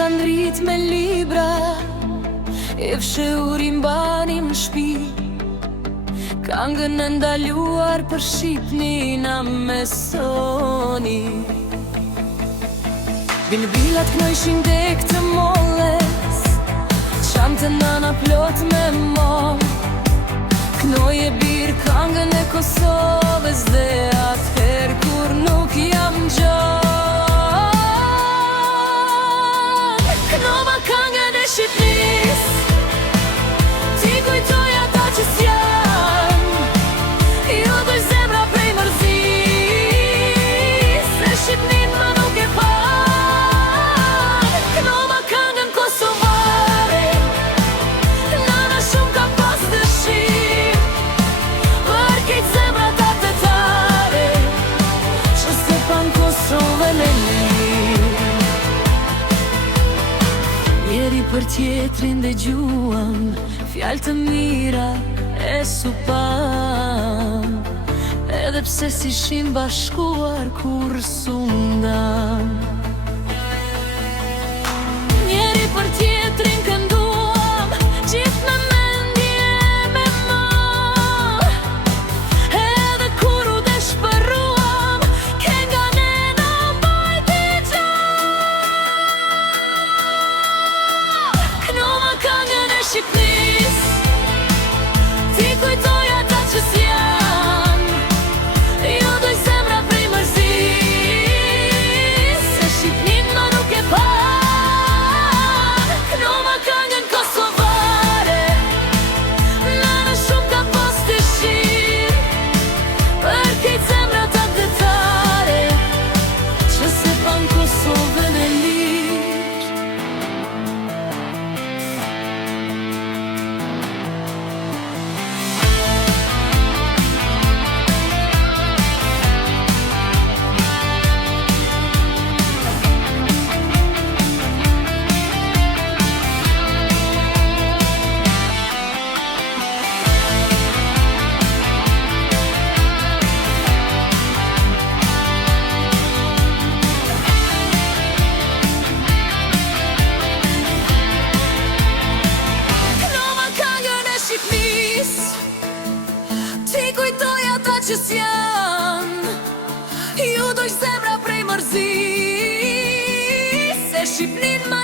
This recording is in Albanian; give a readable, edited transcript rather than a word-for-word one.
kanë rrit me libra, e fshehurin banim në shpi. Këngën e ndaluar për Shqipnina me soni. Bilbilat knojshin dek të molles, qam të nana plot me mol. Knoj e bir këngën e Kosovës dhe atëher kur nuk jam gjon. Knova këngën e Shqipnis, ti kujtoj ata që s'jan. Jo doj zemra prej mërzis, se Shqipnin më nuk e pan. Knova këngën kosovare, nana shumë ka pas dëshim, për kejt zemra ta të tare, që se pan Kosovën e mirë. Njeri për tjetrin dhe gjuam, fjallë të mira e supam, edhe pse si shim bashkuar kur sundan. Njeri për tjetrin kënduam, gjithë me mendje me ma, edhe kur u deshpëruam, kenga nena bajti gjatë. Knova këngën e Shqipnis, ti kujtoj ata që s'jan. Jo doj zemra prej mërzis, se Shqipnin më nuk e pan. Knova këngën kosovare, nana shumë ka pas dëshirë, për kejt zemra ta dëtare, që se pan Kosovën e lirë. Knova këngën e Shqipnis, ti kujtoj ata që s'jan. Ju doj zemra prej mërzis, se Shqipnin më